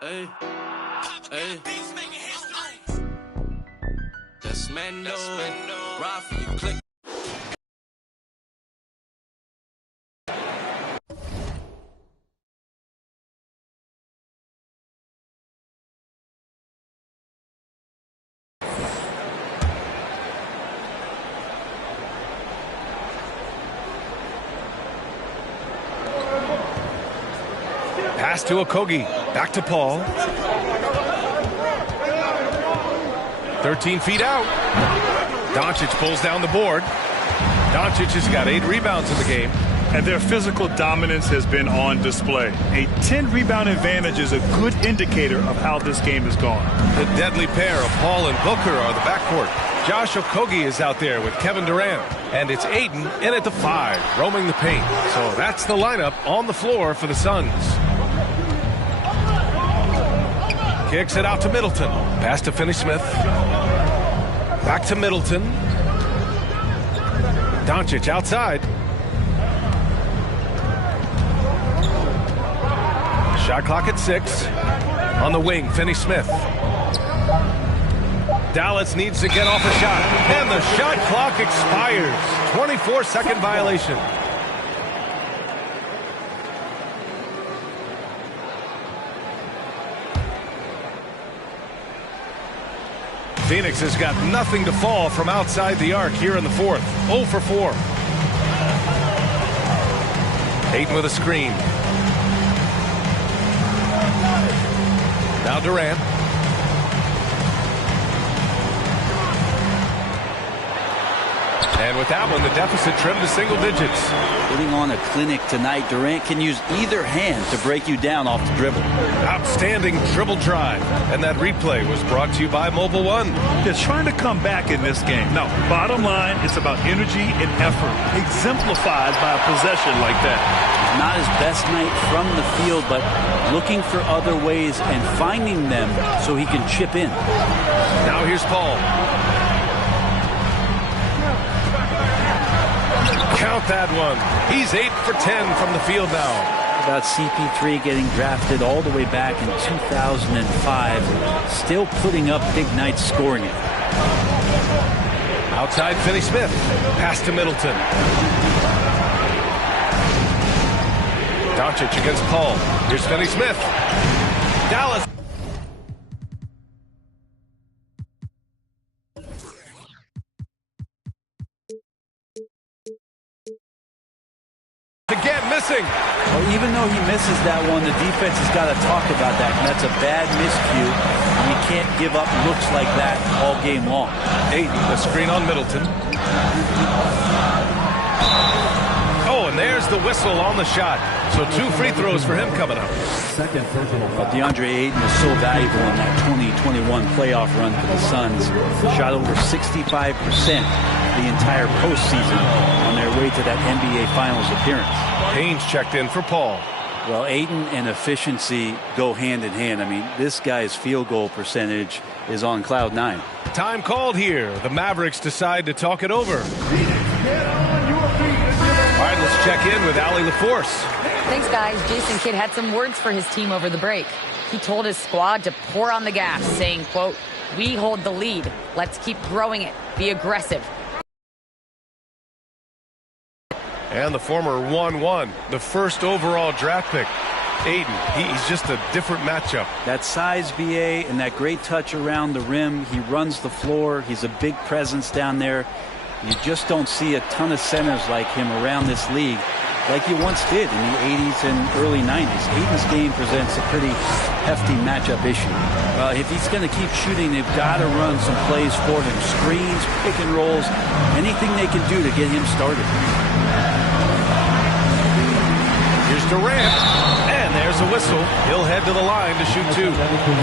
Hey, hey. That's Mando. Ride for you, click. Pass to Okogie. Back to Paul. 13 feet out. Doncic pulls down the board. Doncic has got 8 rebounds in the game. And their physical dominance has been on display. A 10-rebound advantage is a good indicator of how this game has gone. The deadly pair of Paul and Booker are the backcourt. Josh Okogie is out there with Kevin Durant. And it's Ayton in at the 5, roaming the paint. So that's the lineup on the floor for the Suns. Kicks it out to Middleton. Pass to Finney-Smith. Back to Middleton. Doncic outside. Shot clock at 6. On the wing, Finney-Smith. Dallas needs to get off a shot. And the shot clock expires. 24-second violation. Phoenix has got nothing to fall from outside the arc here in the 4th. 0 for 4. Ayton with a screen. Now Durant. And with that one, the deficit trimmed to single digits. Putting on a clinic tonight, Durant can use either hand to break you down off the dribble. Outstanding dribble drive. And that replay was brought to you by Mobile One. They're trying to come back in this game. No, bottom line, it's about energy and effort, exemplified by a possession like that. Not his best night from the field, but looking for other ways and finding them so he can chip in. Now here's Paul. Count that one. He's 8 for 10 from the field now. About CP3 getting drafted all the way back in 2005. Still putting up big nights scoring it. Outside Finney-Smith. Pass to Middleton. Doncic against Paul. Here's Finney-Smith. Dallas. Again, missing. Well, even though he misses that one, the defense has got to talk about that. And that's a bad miscue. And you can't give up looks like that all game long. Ayton, a screen on Middleton. Oh, and there's the whistle on the shot. So 2 free throws for him coming up. Well, DeAndre Ayton is so valuable in that 2021 playoff run for the Suns. Shot over 65% the entire postseason on their way to that NBA Finals appearance. Haynes checked in for Paul. Well, Ayton and efficiency go hand in hand. I mean, this guy's field goal percentage is on cloud 9. Time called here. The Mavericks decide to talk it over. All right, let's check in with Allie LaForce. Thanks, guys. Jason Kidd had some words for his team over the break. He told his squad to pour on the gas, saying, quote, "We hold the lead. Let's keep growing it. Be aggressive." And the former 1-1, the first overall draft pick. Ayton, he's just a different matchup. That size, BA, and that great touch around the rim. He runs the floor. He's a big presence down there. You just don't see a ton of centers like him around this league like you once did in the 80s and early 90s. Ayton's game presents a pretty hefty matchup issue. Well, if he's going to keep shooting, they've got to run some plays for him. Screens, pick and rolls, anything they can do to get him started. Here's Durant, and there's a whistle. He'll head to the line to shoot 2.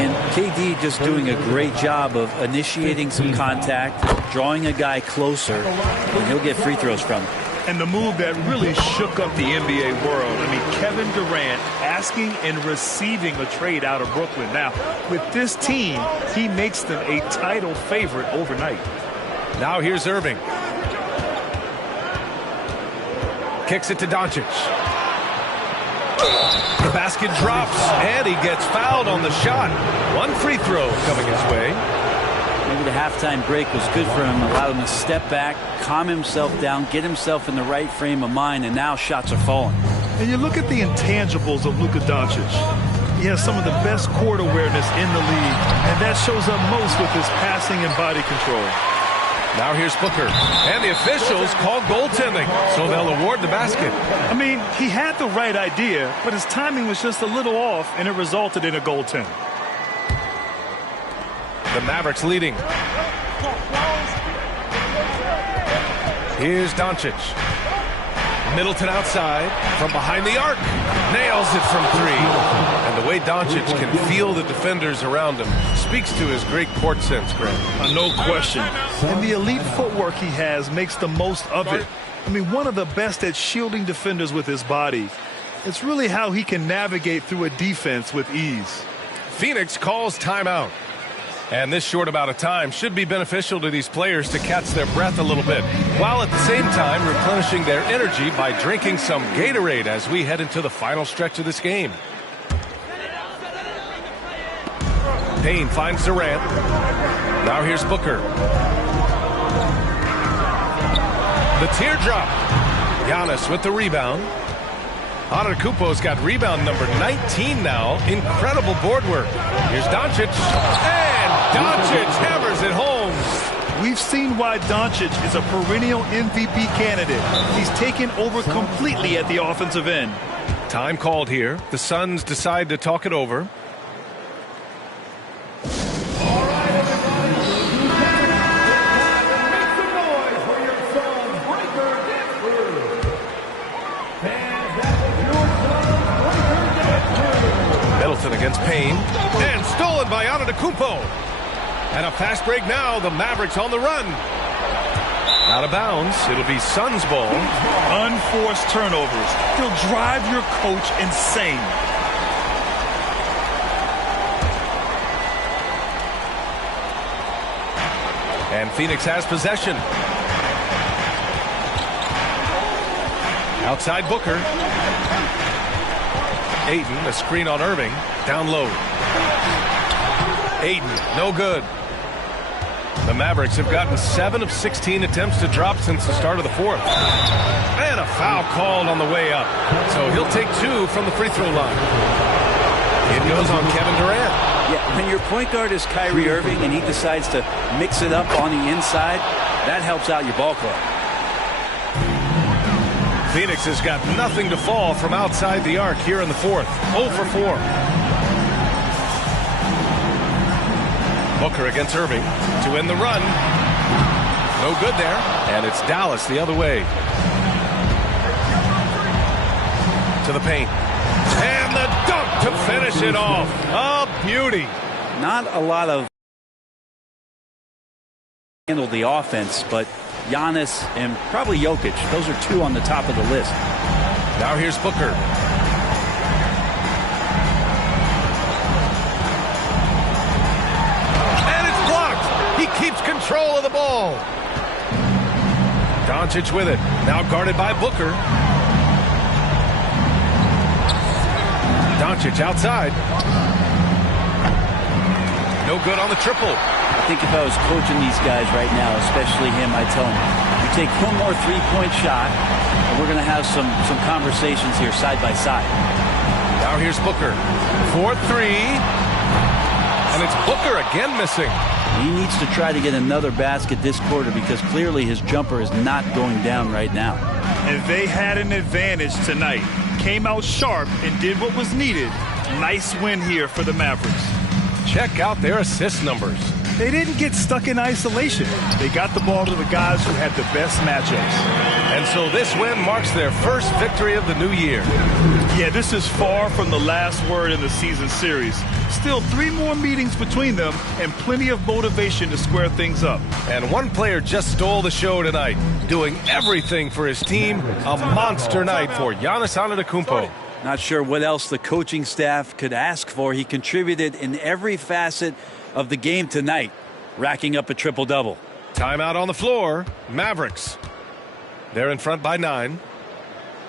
And KD just doing a great job of initiating some contact, drawing a guy closer, and he'll get free throws from him. And the move that really shook up the NBA world. I mean, Kevin Durant asking and receiving a trade out of Brooklyn. Now, with this team, he makes them a title favorite overnight. Now here's Irving. Kicks it to Doncic. The basket drops, and he gets fouled on the shot. One free throw coming his way. Maybe the halftime break was good for him, allowed him to step back, calm himself down, get himself in the right frame of mind, and now shots are falling. And you look at the intangibles of Luka Doncic. He has some of the best court awareness in the league, and that shows up most with his passing and body control. Now here's Booker, and the officials call goaltending, so they'll award the basket. I mean, he had the right idea, but his timing was just a little off, and it resulted in a goaltend. The Mavericks leading. Here's Doncic. Middleton outside from behind the arc. Nails it from three. And the way Doncic can feel the defenders around him speaks to his great court sense, Greg. No question. And the elite footwork he has makes the most of it. I mean, one of the best at shielding defenders with his body. It's really how he can navigate through a defense with ease. Phoenix calls timeout. And this short amount of time should be beneficial to these players to catch their breath a little bit, while at the same time replenishing their energy by drinking some Gatorade as we head into the final stretch of this game. Payne finds Durant. Now here's Booker. The teardrop. Giannis with the rebound. Antetokounmpo's got rebound number 19 now. Incredible board work. Here's Doncic. And Doncic hammers it home. We've seen why Doncic is a perennial MVP candidate. He's taken over completely at the offensive end. Time called here. The Suns decide to talk it over. Against Payne, and stolen by Antetokounmpo. And a fast break now. The Mavericks on the run. Out of bounds. It'll be Suns ball. Unforced turnovers. He'll drive your coach insane. And Phoenix has possession. Outside Booker. Ayton, a screen on Irving, down low. Ayton, no good. The Mavericks have gotten 7 of 16 attempts to drop since the start of the fourth. And a foul called on the way up. So he'll take 2 from the free throw line. It goes on Kevin Durant. Yeah, when your point guard is Kyrie Irving and he decides to mix it up on the inside, that helps out your ball club. Phoenix has got nothing to fall from outside the arc here in the fourth. 0 for 4. Booker against Irving to end the run. No good there. And it's Dallas the other way. To the paint. And the dunk to finish it off. A beauty. Not a lot of handle the offense, but Giannis and probably Jokic. Those are 2 on the top of the list. Now here's Booker. And it's blocked. He keeps control of the ball. Doncic with it. Now guarded by Booker. Doncic outside. No good on the triple. I think if I was coaching these guys right now, especially him, I'd tell him, you take one more three-point shot, and we're going to have some conversations here side by side. Now here's Booker. 4-3. And it's Booker again missing. He needs to try to get another basket this quarter because clearly his jumper is not going down right now. And they had an advantage tonight. Came out sharp and did what was needed. Nice win here for the Mavericks. Check out their assist numbers. They didn't get stuck in isolation. They got the ball to the guys who had the best matchups. And so this win marks their first victory of the new year. Yeah, this is far from the last word in the season series. Still 3 more meetings between them and plenty of motivation to square things up. And one player just stole the show tonight, doing everything for his team. A monster night for Giannis Antetokounmpo. Not sure what else the coaching staff could ask for. He contributed in every facet of the game tonight, racking up a triple-double. Timeout on the floor. Mavericks. They're in front by 9.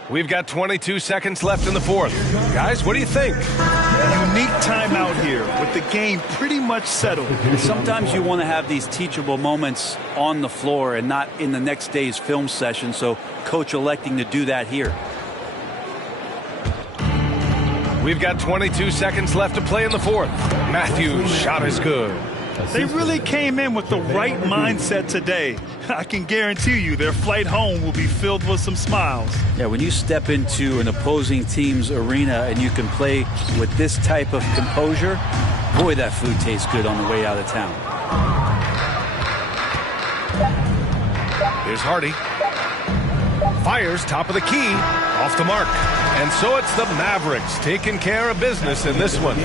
We've got 22 seconds left in the fourth. Guys, what do you think? Unique timeout here with the game pretty much settled. Sometimes you want to have these teachable moments on the floor and not in the next day's film session, so coach electing to do that here. We've got 22 seconds left to play in the fourth. Matthews' shot is good. They really came in with the right mindset today. I can guarantee you their flight home will be filled with some smiles. Yeah, when you step into an opposing team's arena and you can play with this type of composure, boy, that food tastes good on the way out of town. Here's Hardy. Fires top of the key, off the mark. And so it's the Mavericks taking care of business in this one.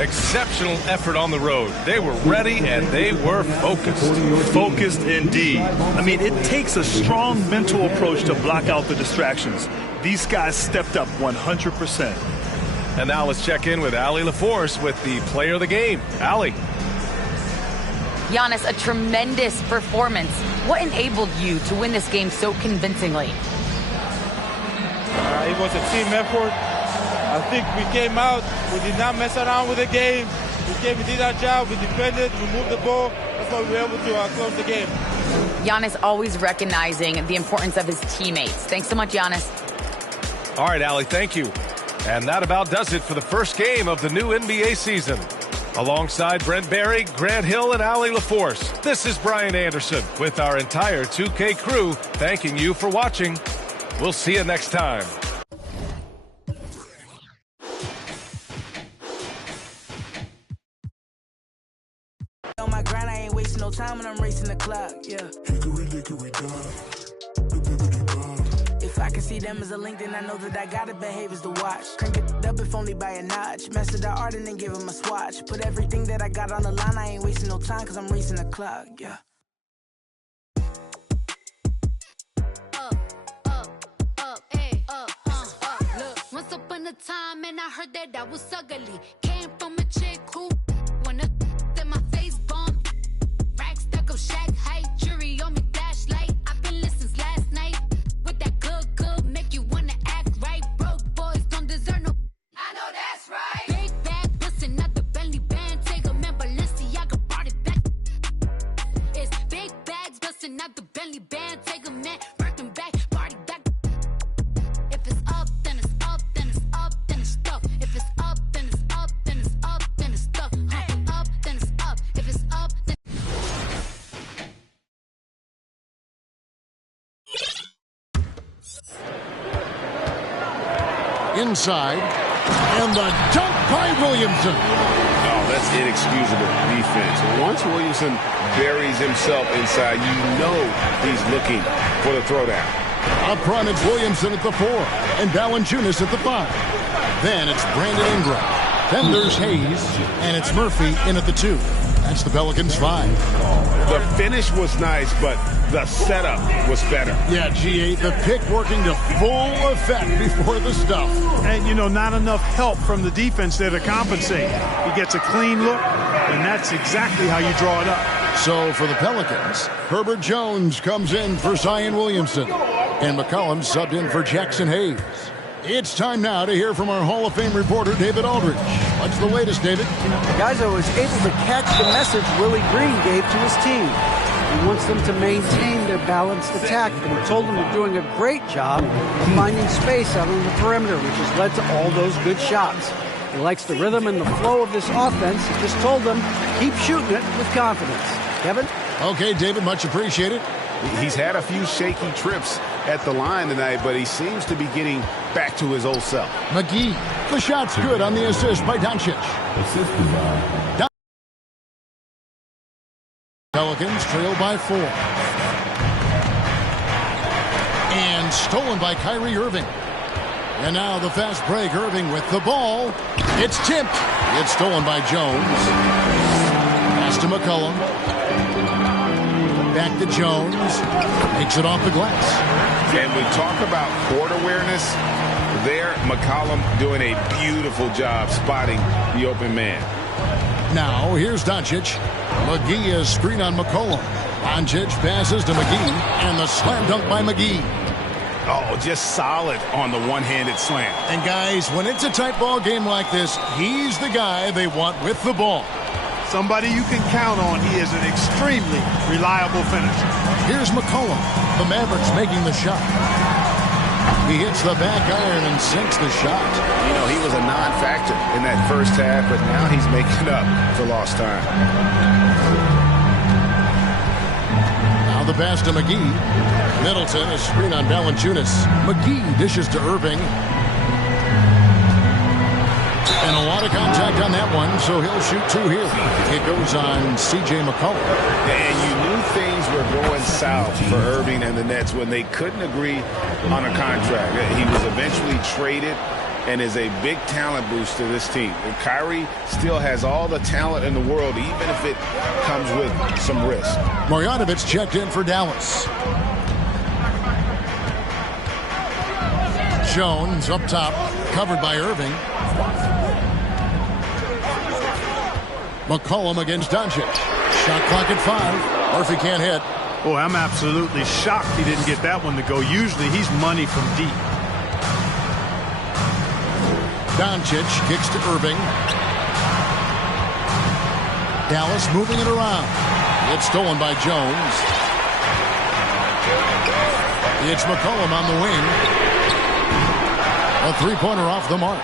Exceptional effort on the road. They were ready and they were focused. Focused indeed. I mean, it takes a strong mental approach to block out the distractions. These guys stepped up 100%. And now let's check in with Allie LaForce with the player of the game. Allie. Giannis, a tremendous performance. What enabled you to win this game so convincingly? It was a team effort. I think we came out, we did not mess around with the game. We did our job, we defended, we moved the ball. That's why we were able to close the game. Giannis always recognizing the importance of his teammates. Thanks so much, Giannis. All right, Allie, thank you. And that about does it for the first game of the new NBA season. Alongside Brent Barry, Grant Hill, and Allie LaForce, this is Brian Anderson with our entire 2K crew thanking you for watching. We'll see you next time. On my grind, I ain't wasting no time when I'm racing the clock, yeah. If I can see them as a link, then I know that I gotta behave as the watch. Crank it up if only by a notch. Master the art and then give him a swatch. Put everything that I got on the line, I ain't wasting no time cause I'm racing the clock, yeah. Once upon a time and I heard that I was ugly. Came from a chick who wanna that my face bomb. Rack stuck up shack height, jury on me flashlight. I've been listening last night. With that good, make you wanna act right. Broke boys don't deserve no. I know that's right. Big bag bustin' out the Bentley band. Take a man, Balenciaga brought it back. It's big bags bustin' out the Bentley band. Take a man, working back, party back. If it's up, then it's up, then it's up, then it's stuff. If it's up, then it's up, then it's up, then it's stuff. If it's up, then it's up. If it's up, then inside, and the dunk by Williamson. Oh, that's inexcusable defense. Once Williamson buries himself inside, you know he's looking for the throwdown. Up front, it's Williamson at the 4, and Valanciunas at the 5. Then it's Brandon Ingram. Then there's Hayes, and it's Murphy in at the 2. That's the Pelicans' 5. The finish was nice, but the setup was better. Yeah, G8, the pick working to full effect before the stuff. And, you know, not enough help from the defense there to compensate. He gets a clean look, and that's exactly how you draw it up. So for the Pelicans, Herbert Jones comes in for Zion Williamson, and McCollum subbed in for Jackson Hayes. It's time now to hear from our Hall of Fame reporter, David Aldridge. What's the latest, David? Guys, I was able to catch the message Willie Green gave to his team. He wants them to maintain their balanced attack, and he told them they're doing a great job finding space out on the perimeter, which has led to all those good shots. He likes the rhythm and the flow of this offense. He just told them, keep shooting it with confidence. Kevin? Okay, David, much appreciated. He's had a few shaky trips at the line tonight, but he seems to be getting back to his old self. McGee, the shot's good on the assist by Doncic. Pelicans trail by 4. And stolen by Kyrie Irving. And now the fast break, Irving with the ball. It's tipped. It's stolen by Jones. Pass to McCollum. Back to Jones. Makes it off the glass. And we talk about court awareness. There, McCollum doing a beautiful job spotting the open man. Now, here's Doncic. McGee is screen on McCollum. Doncic passes to McGee, and the slam dunk by McGee. Oh, just solid on the one-handed slam. And guys, when it's a tight ball game like this, he's the guy they want with the ball. Somebody you can count on. He is an extremely reliable finisher. Here's McCollum. The Mavericks making the shot. He hits the back iron and sinks the shot. You know, he was a non-factor in that first half, but now he's making up for lost time. Now the pass to McGee. Middleton, a screen on Valanciunas. McGee dishes to Irving. And a lot of contact on that one, so he'll shoot two here. It goes on C.J. McCollum. And you knew things were going south for Irving and the Nets when they couldn't agree on a contract. He was eventually traded and is a big talent boost to this team. And Kyrie still has all the talent in the world, even if it comes with some risk. Marjanovic checked in for Dallas. Jones up top, covered by Irving. McCollum against Doncic. Shot clock at 5. Murphy can't hit. Boy, I'm absolutely shocked he didn't get that one to go. Usually he's money from deep. Doncic kicks to Irving. Dallas moving it around. It's stolen by Jones. It's McCollum on the wing. A three-pointer off the mark.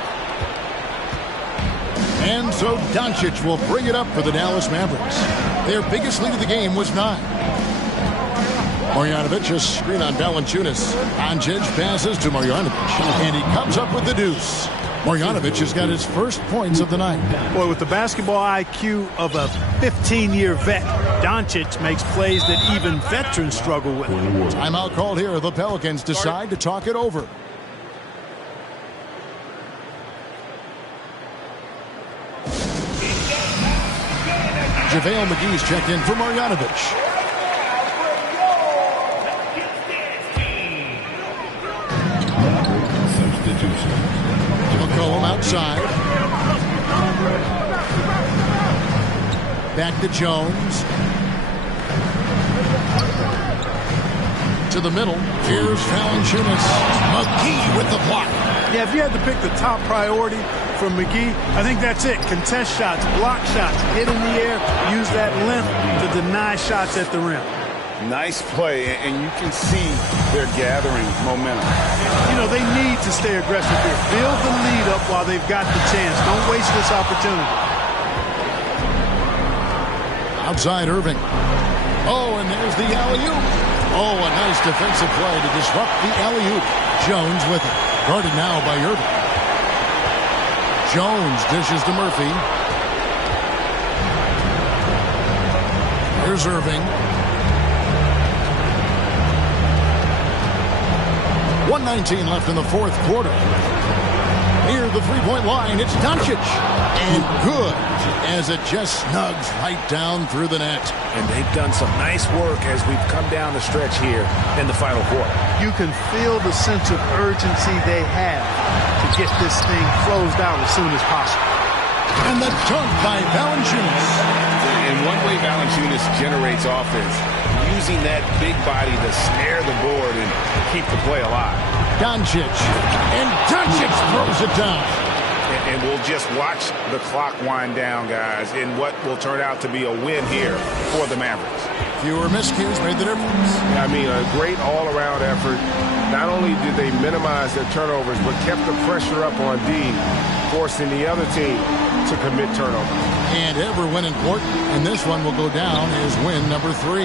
And so Doncic will bring it up for the Dallas Mavericks. Their biggest lead of the game was 9. Marjanovic, a screen on Valanciunas. Doncic passes to Marjanovic, and he comes up with the deuce. Marjanovic has got his first points of the night. Boy, with the basketball IQ of a 15-year vet, Doncic makes plays that even veterans struggle with. Timeout called here. The Pelicans decide to talk it over. JaVale McGee's checked in for Marjanovic. McCollum outside. Back to Jones. To the middle. Here's Valanciunas. McGee with the block. Yeah, if you had to pick the top priority for McGee, I think that's it. Contest shots, block shots, hit in the air, use that length to deny shots at the rim. Nice play, and you can see they're gathering momentum. You know, they need to stay aggressive here. Build the lead up while they've got the chance. Don't waste this opportunity. Outside Irving. Oh, and there's the alley-oop. Oh, a nice defensive play to disrupt the alley-oop. Jones with it. Guarded now by Irving. Jones dishes to Murphy. Here's Irving. 1:19 left in the fourth quarter. Near the three-point line, it's Doncic. And good, as it just snugs right down through the net. And they've done some nice work as we've come down the stretch here in the final quarter. You can feel the sense of urgency they have to get this thing closed out as soon as possible. And the dunk by Valanciunas. In one way, Valanciunas generates offense, using that big body to snare the board and keep the play alive. Doncic. And Doncic throws it down. And we'll just watch the clock wind down, guys, in what will turn out to be a win here for the Mavericks. Fewer miscues made the difference. I mean, a great all-around effort. Not only did they minimize their turnovers, but kept the pressure up on D, forcing the other team to commit turnovers. And every win important, and this one will go down as win number 3.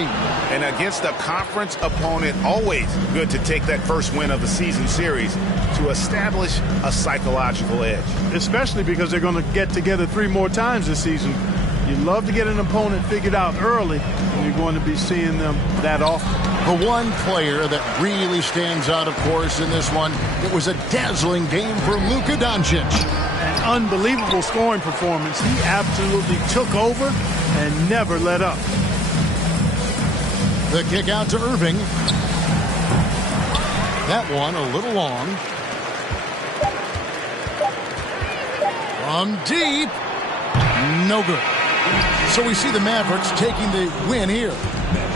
And against a conference opponent, always good to take that first win of the season series to establish a psychological edge. Especially because they're going to get together 3 more times this season. You'd love to get an opponent figured out early, and you're going to be seeing them that often. The one player that really stands out, of course, in this one, it was a dazzling game for Luka Doncic. An unbelievable scoring performance. He absolutely took over and never let up. The kick out to Irving. That one a little long. From deep. No good. So we see the Mavericks taking the win here.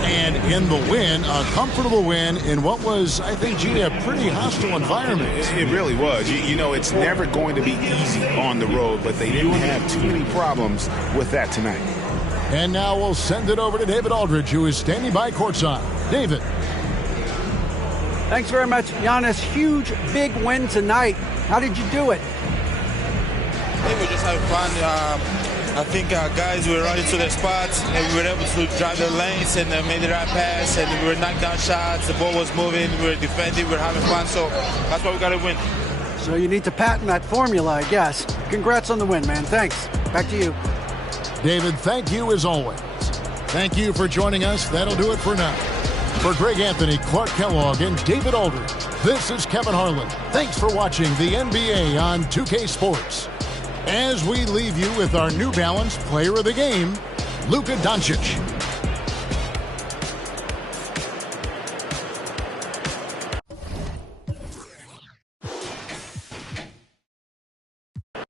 And in the win, a comfortable win in what was, I think, G, a pretty hostile environment. It really was. You know, it's never going to be easy on the road, but they didn't have too many problems with that tonight. And now we'll send it over to David Aldridge, who is standing by courtside. David. Thanks very much, Giannis. Huge, big win tonight. How did you do it? I think we're just having fun. I think our guys were running to their spots, and we were able to drive the lanes and made the right pass, and we were knocking down shots. The ball was moving. We were defending. We were having fun. So that's why we got to win. So you need to patent that formula, I guess. Congrats on the win, man. Thanks. Back to you. David, thank you as always. Thank you for joining us. That'll do it for now. For Greg Anthony, Clark Kellogg, and David Aldridge, this is Kevin Harlan. Thanks for watching the NBA on 2K Sports. As we leave you with our New Balance Player of the Game, Luka Doncic.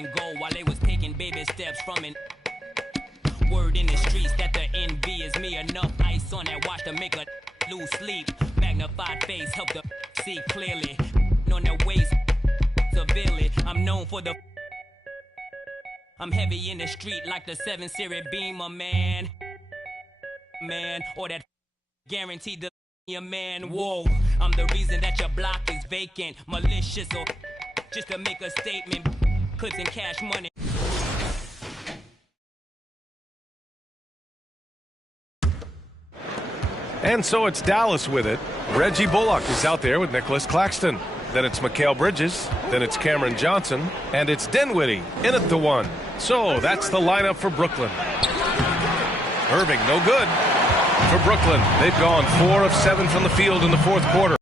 Go while they was taking baby steps from an word in the streets that the envy is me. Enough ice on that watch to make a lose sleep. Magnified face help the see clearly. On their waist severely. I'm known for the I'm heavy in the street like the 7 Series Beamer, man, or that guaranteed to your man. Whoa, I'm the reason that your block is vacant, malicious or just to make a statement. Clips and cash money. And so it's Dallas with it. Reggie Bullock is out there with Nicholas Claxton. Then it's Mikal Bridges. Then it's Cameron Johnson. And it's Dinwiddie in at the 1. So that's the lineup for Brooklyn. Irving, no good for Brooklyn. They've gone 4 of 7 from the field in the fourth quarter.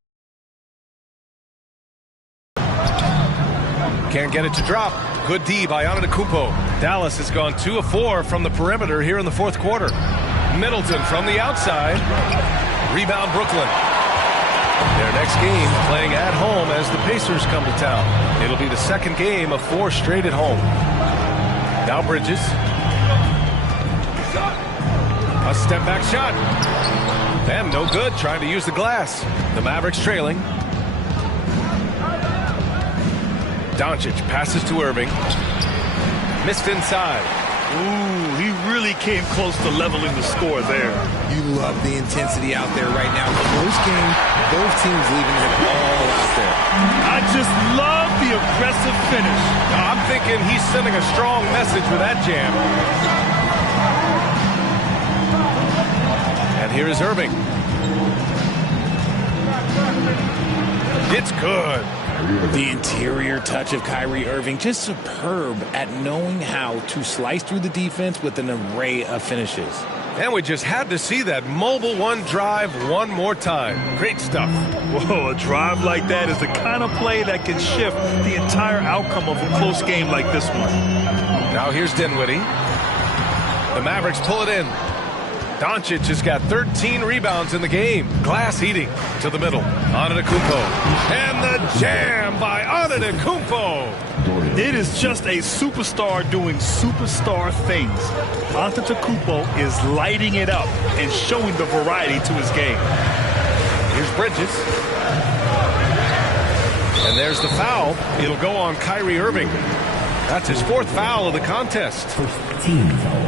Can't get it to drop. Good D by Antetokounmpo. Dallas has gone 2 of 4 from the perimeter here in the fourth quarter. Middleton from the outside. Rebound Brooklyn. Their next game playing at home as the Pacers come to town. It'll be the second game of 4 straight at home. Now Bridges. A step back shot. And no good, trying to use the glass. The Mavericks trailing. Doncic passes to Irving. Missed inside. Ooh, he really came close to leveling the score there. You love the intensity out there right now. Close game, both teams leaving it all out there. I just love the aggressive finish. I'm thinking he's sending a strong message with that jam. And here is Irving. It's good. The interior touch of Kyrie Irving, just superb at knowing how to slice through the defense with an array of finishes. And we just had to see that mobile one drive one more time. Great stuff. Whoa, a drive like that is the kind of play that can shift the entire outcome of a close game like this one. Now here's Dinwiddie. The Mavericks pull it in. Doncic has got 13 rebounds in the game. Glass eating to the middle. Antetokounmpo. And the jam by Antetokounmpo. It is just a superstar doing superstar things. Antetokounmpo is lighting it up and showing the variety to his game. Here's Bridges. And there's the foul. It'll go on Kyrie Irving. That's his 4th foul of the contest. Team foul.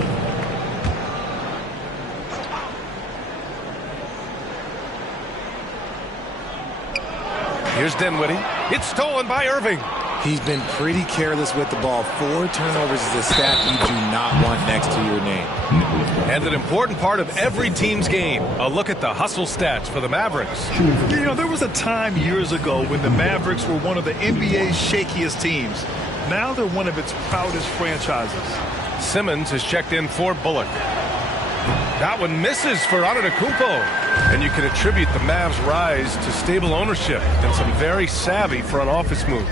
Here's Dinwiddie. It's stolen by Irving. He's been pretty careless with the ball. 4 turnovers is a stat you do not want next to your name. And an important part of every team's game. A look at the hustle stats for the Mavericks. You know, there was a time years ago when the Mavericks were one of the NBA's shakiest teams. Now they're one of its proudest franchises. Simmons has checked in for Bullock. That one misses for Antetokounmpo. And you can attribute the Mavs' rise to stable ownership and some very savvy front office moves.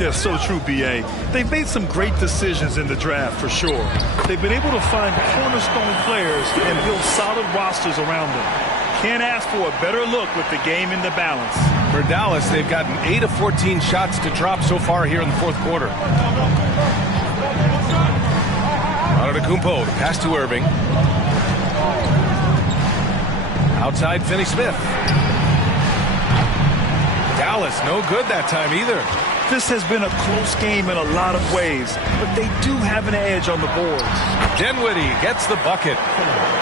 Yeah, so true, B.A. They've made some great decisions in the draft, for sure. They've been able to find cornerstone players and build solid rosters around them. Can't ask for a better look with the game in the balance. For Dallas, they've gotten 8 of 14 shots to drop so far here in the fourth quarter. Antetokounmpo, the pass to Irving. Outside Finney Smith. Dallas no good that time either. This has been a close game in a lot of ways, but they do have an edge on the boards. Dinwiddie gets the bucket.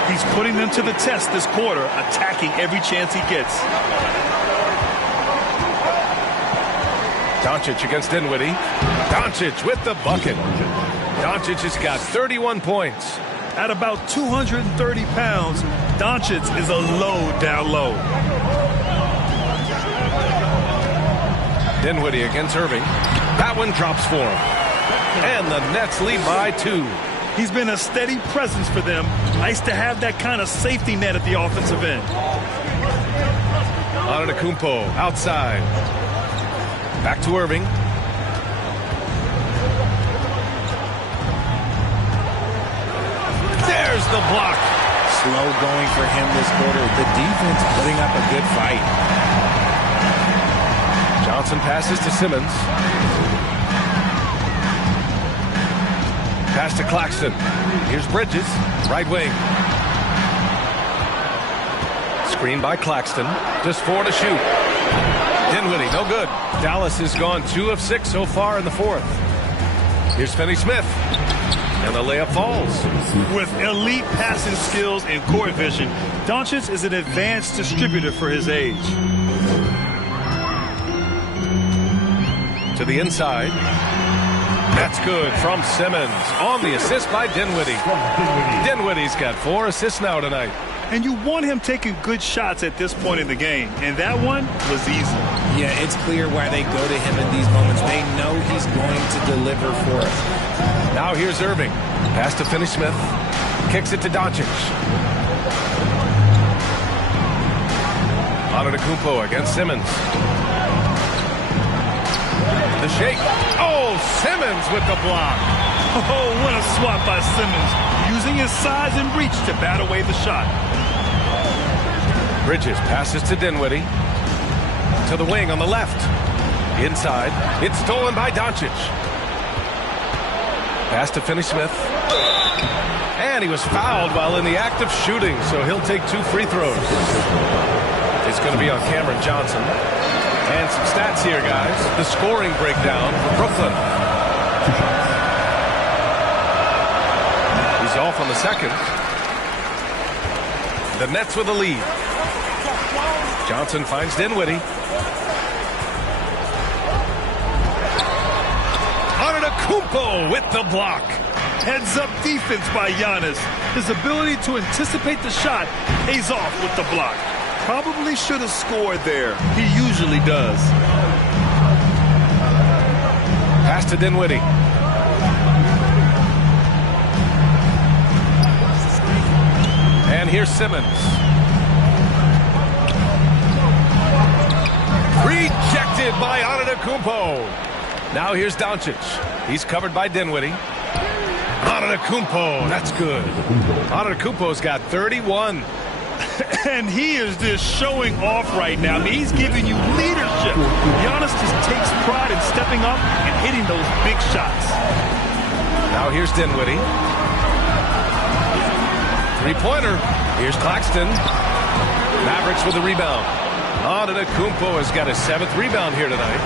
He's putting them to the test this quarter, attacking every chance he gets. Doncic against Dinwiddie. Doncic with the bucket. Doncic has got 31 points. At about 230 pounds, Doncic is a load down low. Dinwiddie against Irving. That one drops for him. And the Nets lead by 2. He's been a steady presence for them. Nice to have that kind of safety net at the offensive end. Antetokounmpo outside. Back to Irving. There's the block. Slow going for him this quarter. The defense putting up a good fight. Johnson passes to Simmons. Pass to Claxton. Here's Bridges. Right wing. Screen by Claxton. Just 4 to shoot. Dinwiddie, no good. Dallas has gone 2 of 6 so far in the fourth. Here's Finney Smith. And the layup falls. With elite passing skills and court vision, Doncic is an advanced distributor for his age. To the inside. That's good from Simmons. On the assist by Dinwiddie. Dinwiddie's got 4 assists now tonight. And you want him taking good shots at this point in the game. And that one was easy. Yeah, it's clear why they go to him in these moments. They know he's going to deliver for it. Now here's Irving. Pass to Finney Smith. Kicks it to Doncic. Antetokounmpo against Simmons. The shake. Oh, Simmons with the block. Oh, what a swat by Simmons. Using his size and reach to bat away the shot. Bridges passes to Dinwiddie. To the wing on the left. Inside. It's stolen by Doncic. Pass to Finney Smith. And he was fouled while in the act of shooting, so he'll take 2 free throws. It's going to be on Cameron Johnson. And some stats here, guys. The scoring breakdown for Brooklyn. He's off on the second. The Nets with a lead. Johnson finds Dinwiddie. Antetokounmpo with the block. Heads-up defense by Giannis. His ability to anticipate the shot pays off with the block. Probably should have scored there. He usually does. Pass to Dinwiddie. And here's Simmons. Rejected by Antetokounmpo. Now here's Doncic. He's covered by Dinwiddie. Antetokounmpo, that's good. Antetokounmpo's got 31. And he is just showing off right now. I mean, he's giving you leadership. Giannis just takes pride in stepping up and hitting those big shots. Now here's Dinwiddie. Three-pointer. Here's Claxton. Mavericks with the rebound. Antetokounmpo has got his 7th rebound here tonight.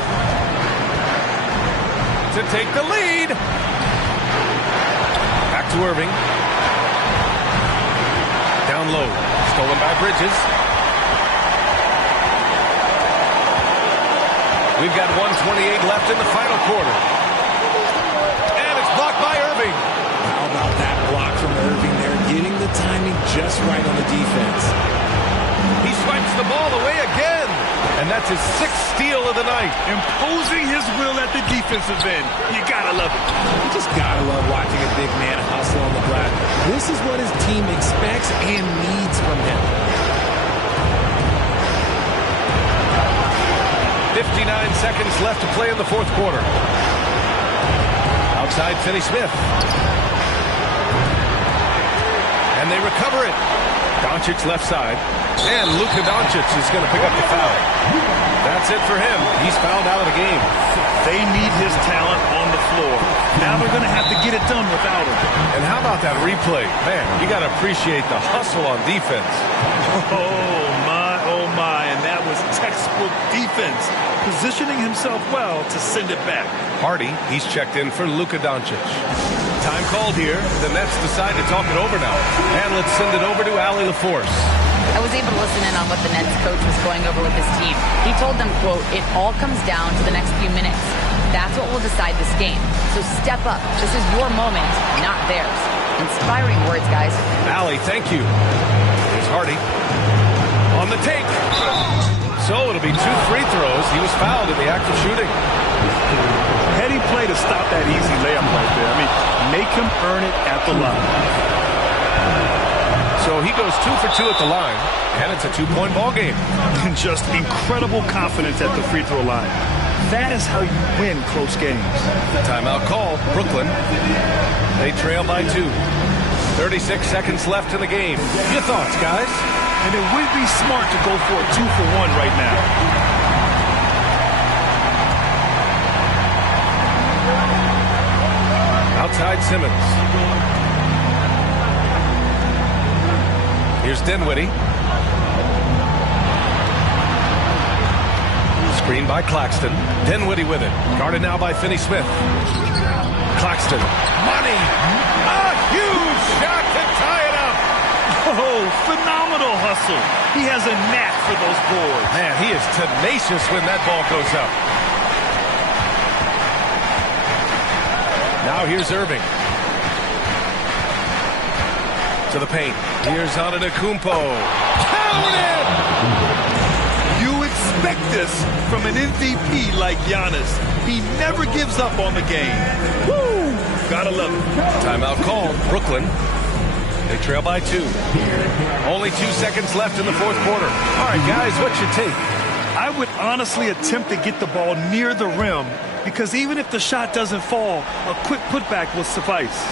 To take the lead. Back to Irving. Down low. Stolen by Bridges. We've got 1:28 left in the final quarter. And it's blocked by Irving. How about that block from Irving there? Getting the timing just right on the defense. He swipes the ball away again. And that's his 6th steal of the night. Imposing his will at the defensive end. You gotta love it. You just gotta love watching a big man hustle on the glass. This is what his team expects and needs from him. 59 seconds left to play in the fourth quarter. Outside Finney Smith. And they recover it. Doncic left side. And Luka Doncic is going to pick up the foul. That's it for him. He's fouled out of the game. They need his talent on the floor. Now now they're going to have to get it done without him. And how about that replay? Man, you got to appreciate the hustle on defense. Oh my, and that was textbook defense. Positioning himself well to send it back. Hardy, he's checked in for Luka Doncic. Time called here. The Nets decide to talk it over now. And let's send it over to Allie LaForce. I was able to listen in on what the Nets coach was going over with his team. He told them, quote, "It all comes down to the next few minutes. That's what will decide this game. So step up. This is your moment, not theirs." Inspiring words, guys. Allie, thank you. Here's Hardy. On the take. So it'll be 2 free throws. He was fouled in the act of shooting. Heady play to stop that easy layup right there. I mean, make him earn it at the line. So he goes 2 for 2 at the line, and it's a 2-point ball game. And just incredible confidence at the free throw line. That is how you win close games. Timeout call, Brooklyn. They trail by 2. 36 seconds left in the game. Your thoughts, guys? And it would be smart to go for a 2-for-1 right now. Outside Simmons. Here's Dinwiddie. Screen by Claxton. Dinwiddie with it. Guarded now by Finney-Smith. Claxton. Money. A huge shot to tie it up. Oh, phenomenal hustle. He has a knack for those boards. Man, he is tenacious when that ball goes up. Now here's Irving. To the paint. Here's Antetokounmpo. Counted! You expect this from an MVP like Giannis. He never gives up on the game. Woo! Gotta love it. Timeout called. Brooklyn. They trail by 2. Only 2 seconds left in the fourth quarter. All right, guys, what's your take? I would honestly attempt to get the ball near the rim because even if the shot doesn't fall, a quick putback will suffice.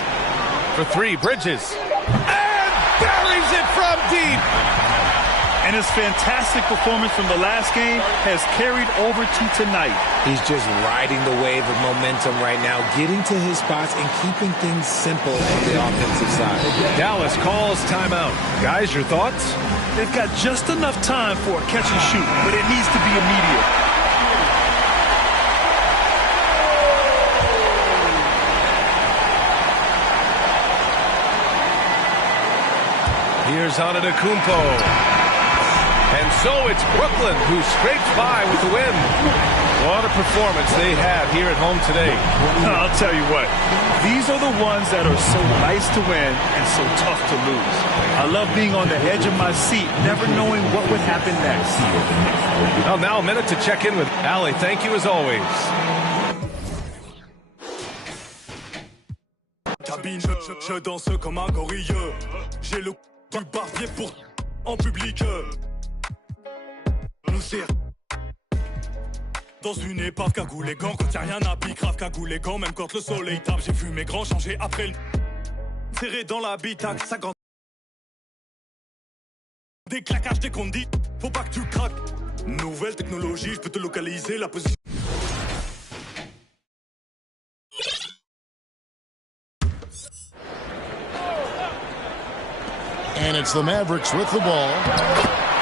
For 3, Bridges. And buries it from deep. And his fantastic performance from the last game has carried over to tonight. He's just riding the wave of momentum right now, getting to his spots and keeping things simple on the offensive side. Dallas calls timeout. Guys, your thoughts? They've got just enough time for a catch and shoot, but it needs to be immediate. Here's Antetokounmpo. And so it's Brooklyn who scrapes by with the win. What a performance they had here at home today. I'll tell you what, these are the ones that are so nice to win and so tough to lose. I love being on the edge of my seat, never knowing what would happen next. Well, now a minute to check in with Allie. Thank you as always. Cabine, je danse comme un gorille. J'ai le du barbier pour en public. Dans une épave, cagoule les gants, quand y'a rien à pique, grave cagoule les gants, même quand le soleil tape, j'ai vu mes grands changer après le serré dans l'habitacle, ça grande. Des claquages, des condits, faut pas que tu craques. Nouvelle technologie, je peux te localiser la position. And it's the Mavericks with the ball.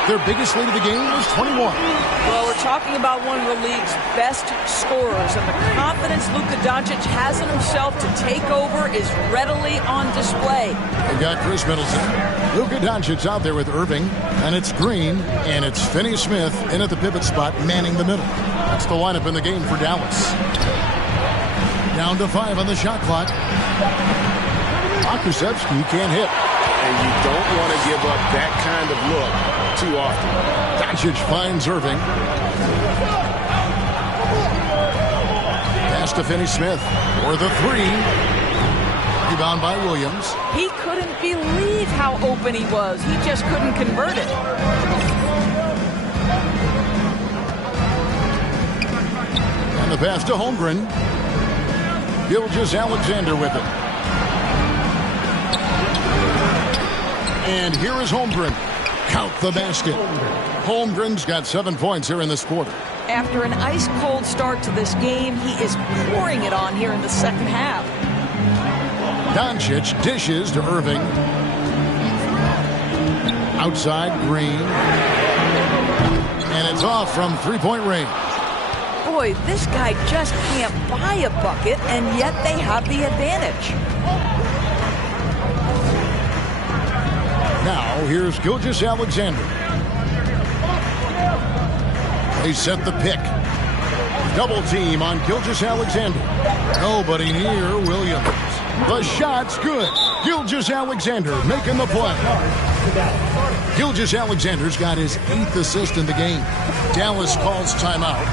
Their biggest lead of the game is 21. Well, we're talking about one of the league's best scorers, and the confidence Luka Doncic has in himself to take over is readily on display. They've got Chris Middleton. Luka Doncic out there with Irving, and it's Green, and it's Finney-Smith in at the pivot spot, manning the middle. That's the lineup in the game for Dallas. Down to 5 on the shot clock. Okrusevsky can't hit. And you don't want to give up that kind of look too often. Doncic finds Irving. Pass to Finney-Smith for the 3. Rebound by Williams. He couldn't believe how open he was. He just couldn't convert it. And the pass to Holmgren. Gilgeous-Alexander with it. And here is Holmgren. Count the basket. Holmgren's got 7 points here in this quarter. After an ice-cold start to this game, he is pouring it on here in the second half. Doncic dishes to Irving. Outside, Green. And it's off from three-point range. Boy, this guy just can't buy a bucket, and yet they have the advantage. Now, here's Gilgeous-Alexander. They set the pick. Double team on Gilgeous-Alexander. Nobody near Williams. The shot's good. Gilgeous-Alexander making the play. Gilgeous-Alexander's got his 8th assist in the game. Dallas calls timeout.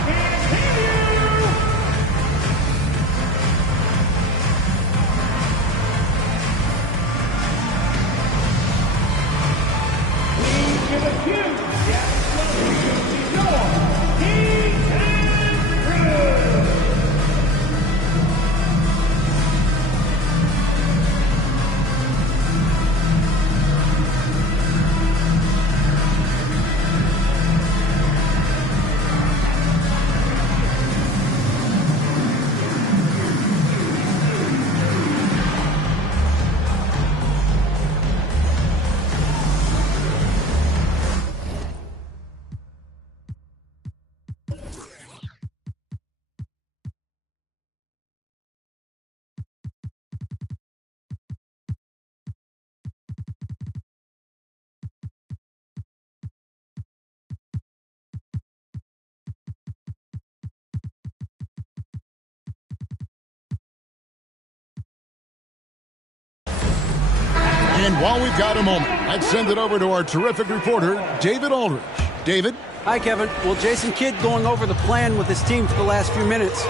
And while we've got a moment, let's send it over to our terrific reporter, David Aldridge. David? Hi, Kevin. Well, Jason Kidd going over the plan with his team for the last few minutes.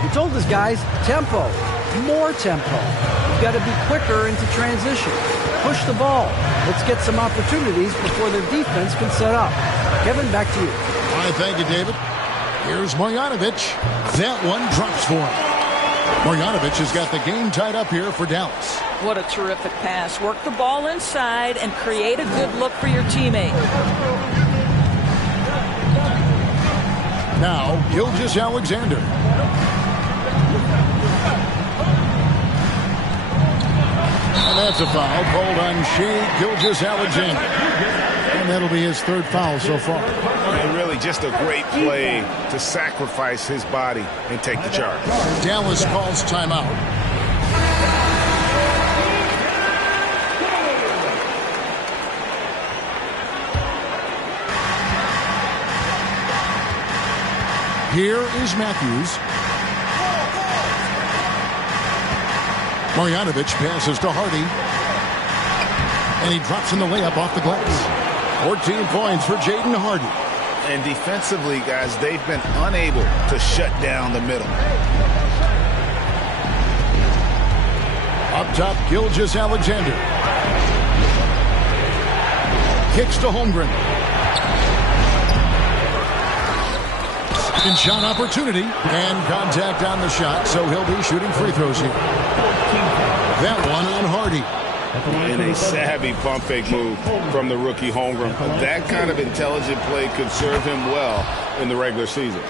He told his guys, tempo, more tempo. You've got to be quicker into transition. Push the ball. Let's get some opportunities before their defense can set up. Kevin, back to you. All right, thank you, David. Here's Marjanovic. That one drops for him. Marjanovic has got the game tied up here for Dallas. What a terrific pass. Work the ball inside and create a good look for your teammate. Now, Gilgeous-Alexander. And that's a foul called on Shai Gilgeous-Alexander. And that'll be his 3rd foul so far. And really just a great play to sacrifice his body and take the charge. Dallas calls timeout. Here is Matthews. Marjanovic passes to Hardy. And he drops in the layup off the glass. 14 points for Jaden Hardy. And defensively, guys, they've been unable to shut down the middle. Up top, Gilgeous-Alexander. Kicks to Holmgren. Second shot opportunity. And contact on the shot, so he'll be shooting free throws here. That one on Hardy. In a savvy pump fake move from the rookie Holmgren. That kind of intelligent play could serve him well in the regular season.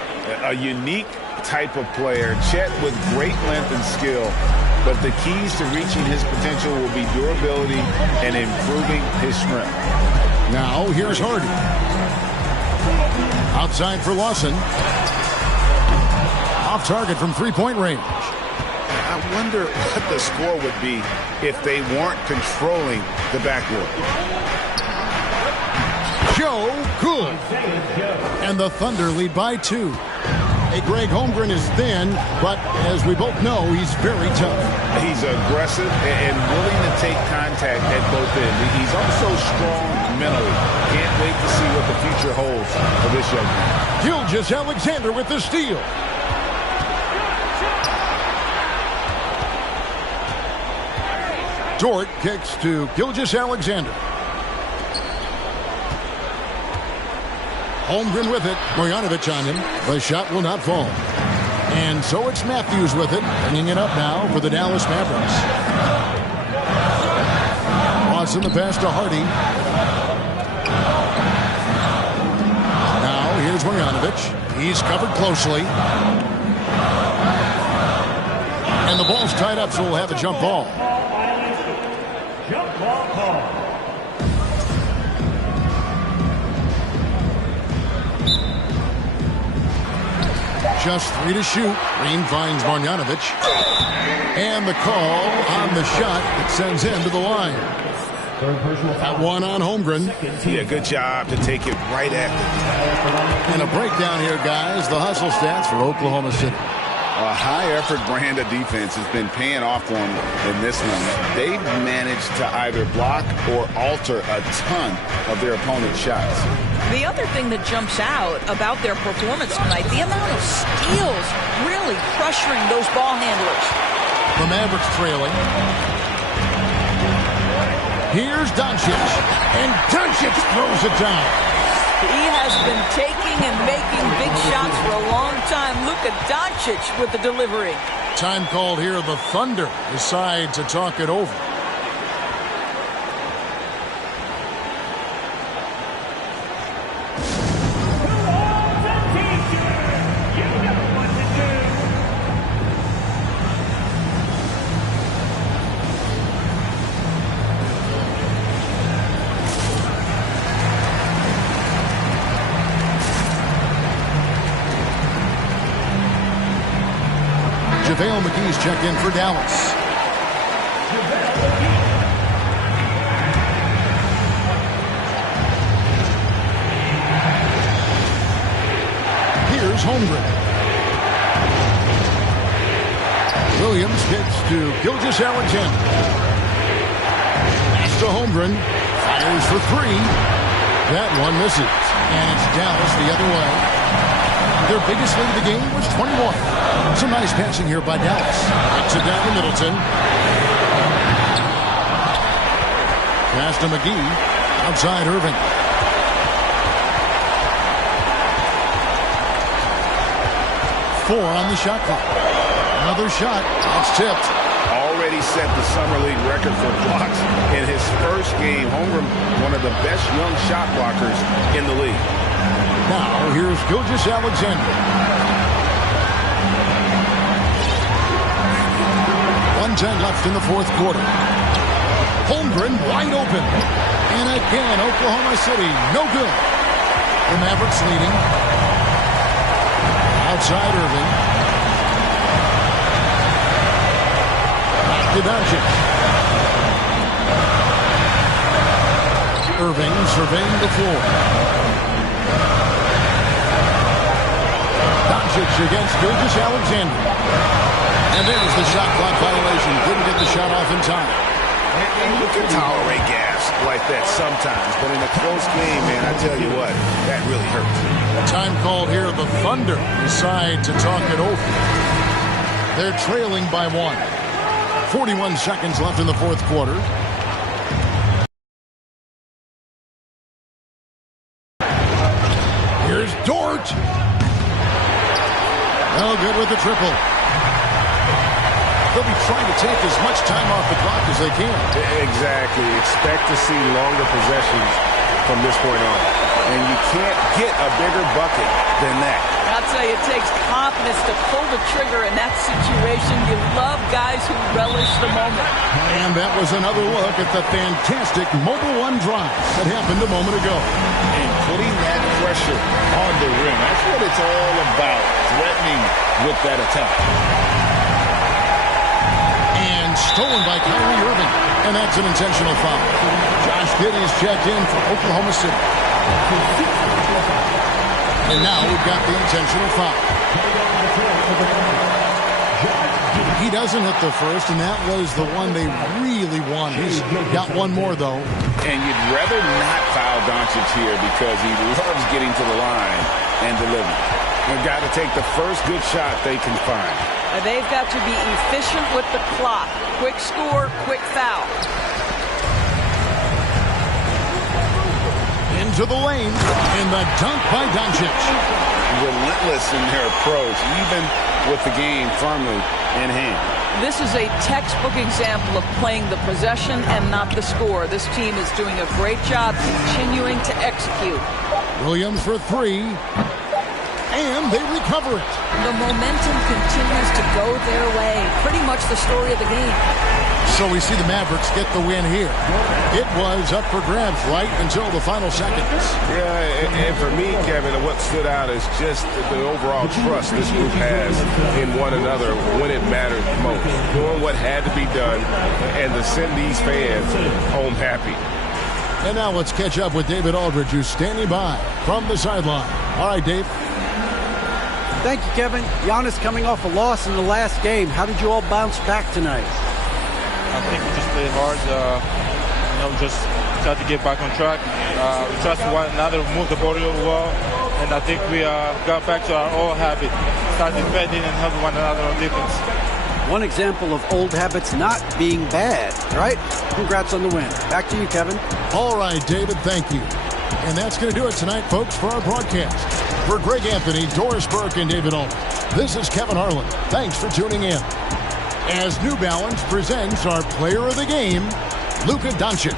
A unique type of player, Chet with great length and skill, but the keys to reaching his potential will be durability and improving his strength. Now, here's Hardy. Outside for Lawson. Off target from three-point range. I wonder what the score would be if they weren't controlling the backcourt. Joe, good. And the Thunder lead by 2. Hey, Greg, Holmgren is thin, but as we both know, he's very tough. He's aggressive and willing to take contact at both ends. He's also strong mentally. Can't wait to see what the future holds for this young man. Gilgeous-Alexander with the steal. Dort kicks to Gilgeous-Alexander. Holmgren with it. Marjanovic on him. The shot will not fall. And so it's Matthews with it. Bringing it up now for the Dallas Mavericks. Lawson the pass to Hardy. Now here's Marjanovic. He's covered closely. And the ball's tied up, so we'll have a jump ball. Jump ball call. Just 3 to shoot. Green finds Marjanovic. And the call on the shot that sends him to the line. That one on Holmgren. Yeah, good job to take it right at them. And a breakdown here, guys. The hustle stats for Oklahoma City. A high-effort brand of defense has been paying off for them in this one. They've managed to either block or alter a ton of their opponent's shots. The other thing that jumps out about their performance tonight, the amount of steals really pressuring those ball handlers. The Mavericks trailing. Here's Doncic. And Doncic throws it down. He has been taking and making big shots for a long time. Look at Doncic with the delivery. Time called here. The Thunder decide to talk it over. JaVale McGee's checked in for Dallas. Here's Holmgren. Williams gets to Gilgeous-Alexander. Pass to Holmgren. Fires for 3. That one misses. And it's Dallas the other way. Their biggest lead of the game was 21. Some nice passing here by Dallas. Kicks it down to Middleton. Pass to McGee. Outside Irving. Four on the shot clock. Another shot. That's tipped. Already set the summer league record for blocks in his first game. Holmgren, one of the best young shot blockers in the league. Now, here's Gilgeous-Alexander. 1:10 left in the fourth quarter. Holmgren wide open. And again, Oklahoma City, no good. The Mavericks leading. Outside Irving. Back to Doncic. Irving surveying the floor. Doncic against Gilgeous-Alexander. And there's the shot clock violation. Didn't get the shot off in time. You can tolerate gas like that sometimes, but in a close game, man, I tell you what, that really hurts. Time called here. The Thunder decide to talk it over. They're trailing by 1. 41 seconds left in the fourth quarter. Here's Dort. No good with the triple. They'll be trying to take as much time off the clock as they can. Exactly. Expect to see longer possessions from this point on. And you can't get a bigger bucket than that. I'll tell you, it takes confidence to pull the trigger in that situation. You love guys who relish the moment. And that was another look at the fantastic Mobile One drive that happened a moment ago. And putting that pressure on the rim. That's what it's all about, threatening with that attack. And stolen by Kyrie Irving. And that's an intentional foul. Josh Giddey's checked in for Oklahoma City. And now we've got the intentional foul. He doesn't hit the first, and that was the one they really wanted. He's got one more, though. And you'd rather not foul Doncic here because he loves getting to the line and delivering. They've got to take the first good shot they can find. They've got to be efficient with the clock. Quick score, quick foul. Into the lane, and the dunk by Doncic. Relentless in their approach, even with the game firmly in hand. This is a textbook example of playing the possession and not the score. This team is doing a great job continuing to execute. Williams for 3. and they recover it. The momentum continues to go their way. Pretty much the story of the game. So we see the Mavericks get the win here. It was up for grabs right until the final seconds. Yeah, and for me, Kevin, what stood out is just the overall trust this group has in one another when it mattered most. Doing what had to be done and to send these fans home happy. And now let's catch up with David Aldridge, who's standing by from the sideline. All right, Dave. Thank you, Kevin. Giannis coming off a loss in the last game. How did you all bounce back tonight? I think we just played hard. Just try to get back on track. We trust one another, move the ball well, and I think we got back to our old habit. Start defending and helping one another on defense. One example of old habits not being bad, right? Congrats on the win. Back to you, Kevin. All right, David, thank you. And that's going to do it tonight, folks, for our broadcast. For Greg Anthony, Doris Burke, and David Aldridge, this is Kevin Harlan. Thanks for tuning in. As New Balance presents our player of the game, Luka Doncic.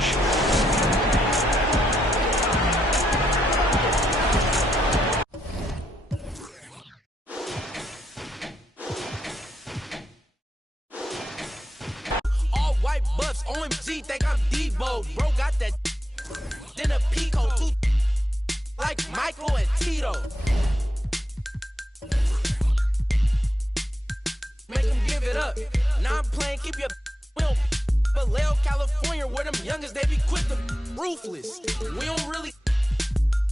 All white buffs, OMG, think I'm Debo. Bro got that then a Pico, too like Michael and Tito. Make him give it up. Now I'm playing, keep your will. Vallejo, California, where them youngest, they be quick to ruthless. We don't really,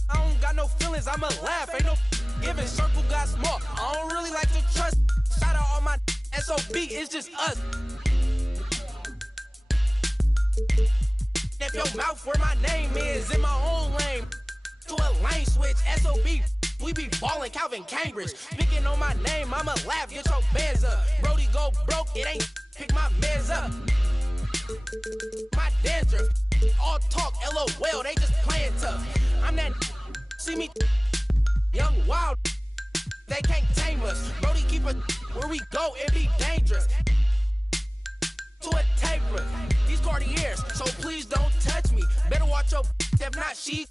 I don't got no feelings, I'ma laugh. Ain't no giving, circle got small. I don't really like to trust. Shout out all my SOB, it's just us. If your mouth where my name is, in my own lane. To a lane switch, SOB. We be ballin' Calvin Cambridge. Speaking on my name, I'ma laugh, get your bands up. Brody go broke, it ain't pick my meds up. My dandruff, all talk, LOL, they just playin' tough. I'm that, see me, young wild, they can't tame us. Brody keep it, where we go, it be dangerous. To a taper, these Cartiers, so please don't touch me. Better watch your, if not she.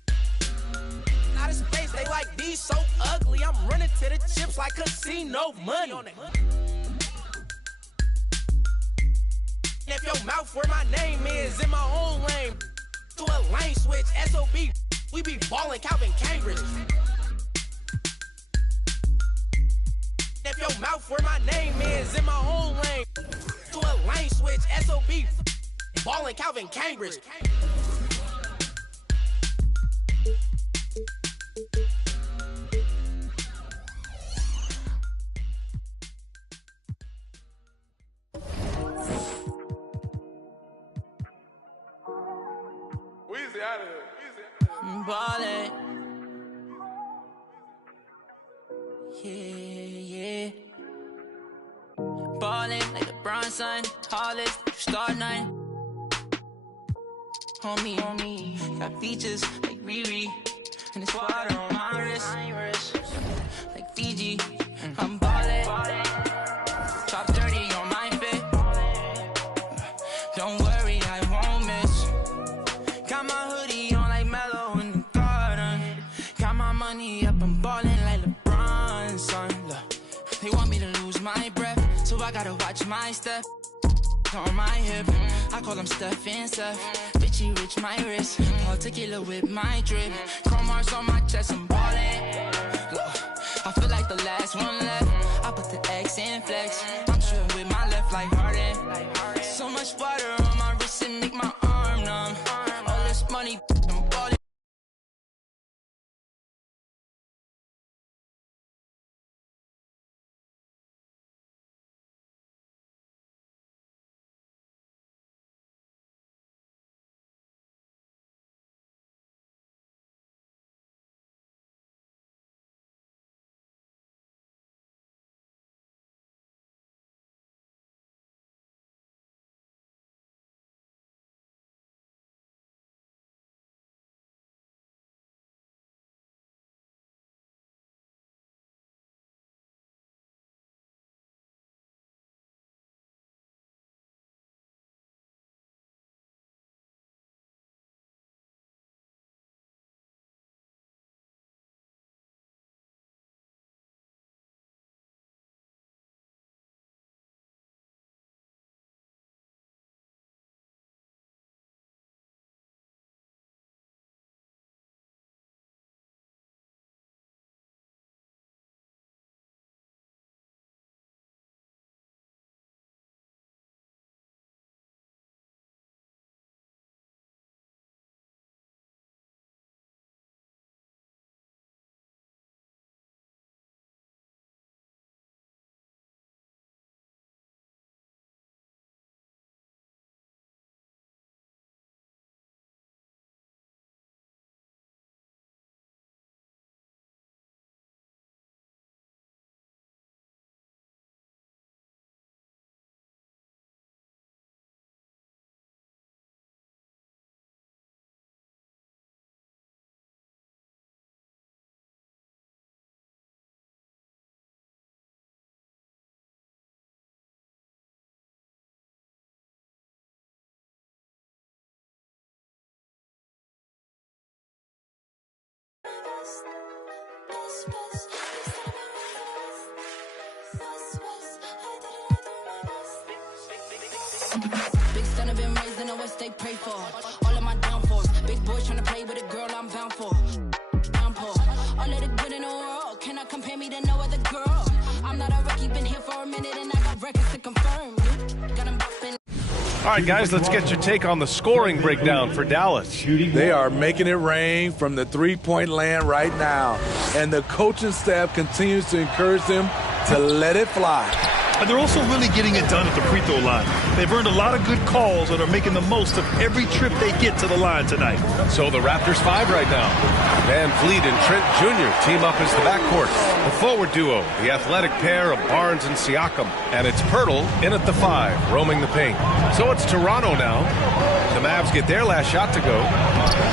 Out of space, they like these so ugly. I'm running to the chips like casino money. If your mouth where my name is, in my own lane. To a lane switch, SOB. We be ballin' Calvin Cambridge. If your mouth where my name is, in my own lane. To a lane switch, SOB. Ballin' Calvin Cambridge. Ballin', yeah. Ballin' like LeBron, son. Tallest, star 9. Homie, got features like Riri, and it's water on my wrist, like Fiji. I'm ballin', top 30 on my fit. Don't worry, I won't miss. Got my hoodie on like Mellow in the garden. Got my money up, I'm ballin' like LeBron, son. Look, they want me to lose my breath, so I gotta watch my step. On my hip, I call them Steph and Seth. Bitchy rich, my wrist. Particular with my drip. Chrome hearts on my chest, I'm ballin'. Look, I feel like the last one left. I put the X in flex. I'm shooting with my left like Harden. So much water on my wrist and make my arm numb. All this money, I'm ballin'. Big son have been raised in the West, they pray for all of my downfalls. Big boys trying to play with a girl I'm bound for. Downpour. All of the good in the world, cannot compare me to no other girl. I'm not a rookie, been here for a minute and I got records to confirm. Got 'em bopping. All right, guys, let's get your take on the scoring breakdown for Dallas. They are making it rain from the three-point land right now, and the coaching staff continues to encourage them to let it fly. And they're also really getting it done at the free throw line. They've earned a lot of good calls and are making the most of every trip they get to the line tonight. So the Raptors 5 right now. Van Vliet and Trent Jr. team up as the backcourt. The forward duo, the athletic pair of Barnes and Siakam. And it's Pirtle in at the 5, roaming the paint. So it's Toronto now. The Mavs get their last shot to go.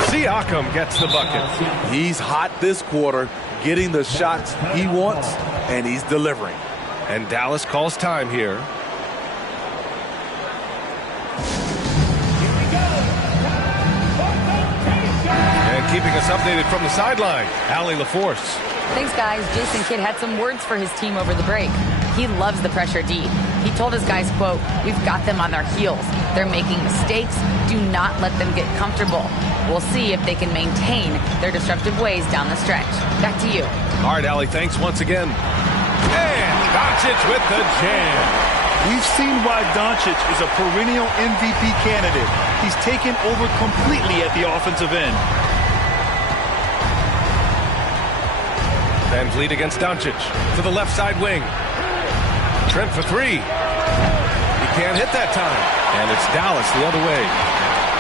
Siakam gets the bucket. He's hot this quarter, getting the shots he wants, and he's delivering. And Dallas calls time here. And keeping us updated from the sideline, Allie LaForce. Thanks, guys. Jason Kidd had some words for his team over the break. He loves the pressure D. He told his guys, quote, "We've got them on their heels. They're making mistakes. Do not let them get comfortable. We'll see if they can maintain their disruptive ways down the stretch." Back to you. All right, Allie, thanks once again. And Doncic with the jam. We've seen why Doncic is a perennial MVP candidate. He's taken over completely at the offensive end. Van Vliet against Doncic to the left side wing. Trent for 3. He can't hit that time. And it's Dallas the other way.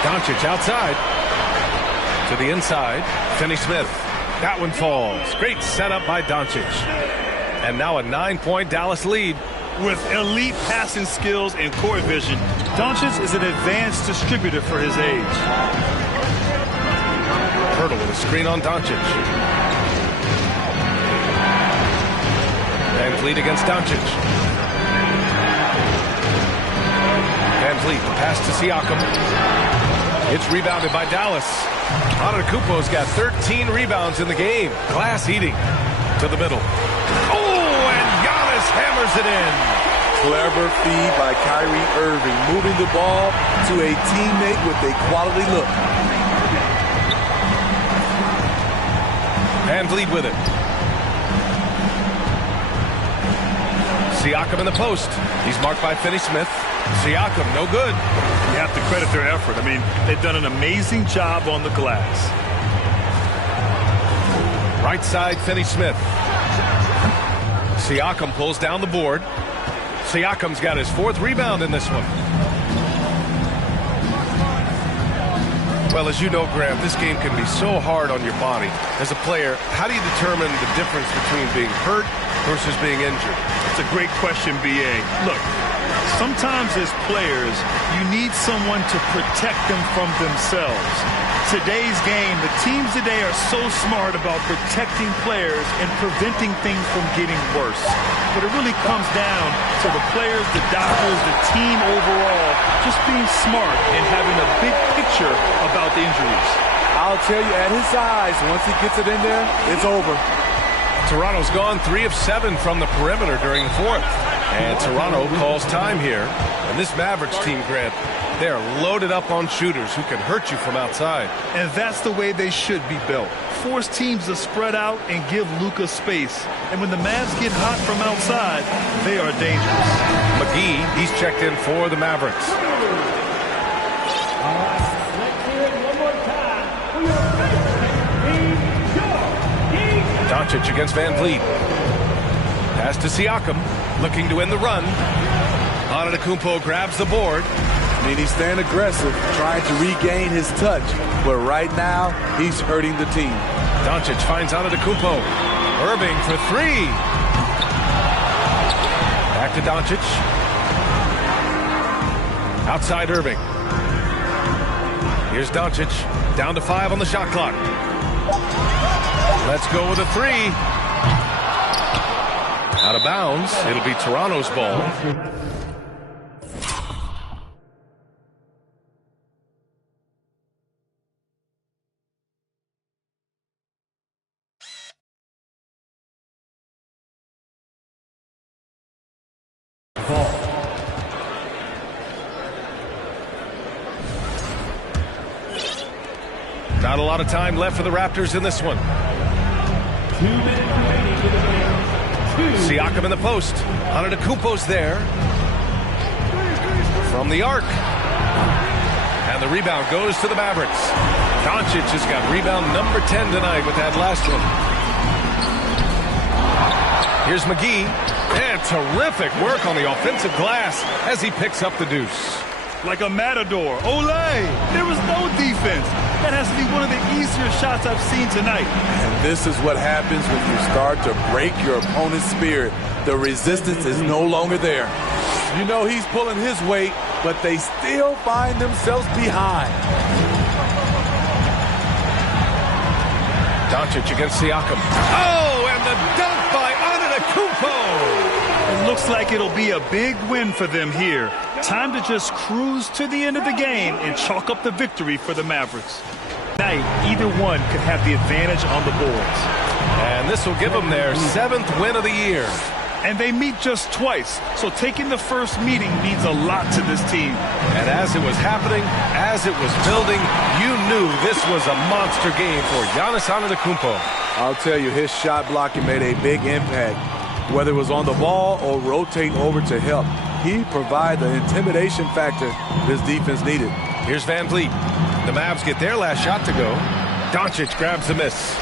Doncic outside to the inside. Finney-Smith. That one falls. Great setup by Doncic. And now a 9-point Dallas lead. With elite passing skills and court vision, Doncic is an advanced distributor for his age. Pirtle with a screen on Doncic. Van Vliet against Doncic. Van Vliet, the pass to Siakam. It's rebounded by Dallas. Antetokounmpo's got 13 rebounds in the game. Glass eating to the middle. Oh, and Giannis hammers it in. Clever feed by Kyrie Irving, moving the ball to a teammate with a quality look. Van Vliet with it. Siakam in the post. He's marked by Finney-Smith. Siakam, no good. You have to credit their effort. I mean, they've done an amazing job on the glass. Right side, Finney-Smith. Siakam pulls down the board. Siakam's got his 4th rebound in this one. Well, as you know, Graham, this game can be so hard on your body. As a player, how do you determine the difference between being hurt versus being injured? It's a great question, B.A. Look, sometimes as players, you need someone to protect them from themselves. Today's game, the teams today are so smart about protecting players and preventing things from getting worse. But it really comes down to the players, the doctors, the team overall, just being smart and having a big picture about the injuries. I'll tell you, at his size, once he gets it in there, it's over. Toronto's gone 3 of 7 from the perimeter during the 4th. And Toronto calls time here. And this Mavericks team, Grant, they're loaded up on shooters who can hurt you from outside. And that's the way they should be built. Force teams to spread out and give Luka space. And when the Mavs get hot from outside, they are dangerous. McGee, he's checked in for the Mavericks. Doncic against Van Vliet. Pass to Siakam, looking to win the run. Antetokounmpo grabs the board. I mean, he's staying aggressive, trying to regain his touch. But right now, he's hurting the team. Doncic finds Antetokounmpo. Irving for 3. Back to Doncic. Outside Irving. Here's Doncic. Down to 5 on the shot clock. Let's go with a 3. Out of bounds. It'll be Toronto's ball. Not a lot of time left for the Raptors in this one. Siakam in the post. Antetokounmpo's there. From the arc. And the rebound goes to the Mavericks. Doncic has got rebound number 10 tonight with that last one. Here's McGee. And terrific work on the offensive glass as he picks up the deuce. Like a matador. Olay! There was no defense. That has to be one of the easier shots I've seen tonight. And this is what happens when you start to break your opponent's spirit. The resistance is no longer there. You know he's pulling his weight, but they still find themselves behind. Doncic against Siakam. Oh, and the dunk by Antetokounmpo. It looks like it'll be a big win for them here. Time to just cruise to the end of the game and chalk up the victory for the Mavericks. Tonight, either one could have the advantage on the boards. And this will give them their 7th win of the year. And they meet just twice, so taking the first meeting means a lot to this team. And as it was happening, as it was building, you knew this was a monster game for Giannis Antetokounmpo. I'll tell you, his shot blocking made a big impact. Whether it was on the ball or rotating over to help, he provided the intimidation factor this defense needed. Here's Van Vliet. The Mavs get their last shot to go. Doncic grabs the miss.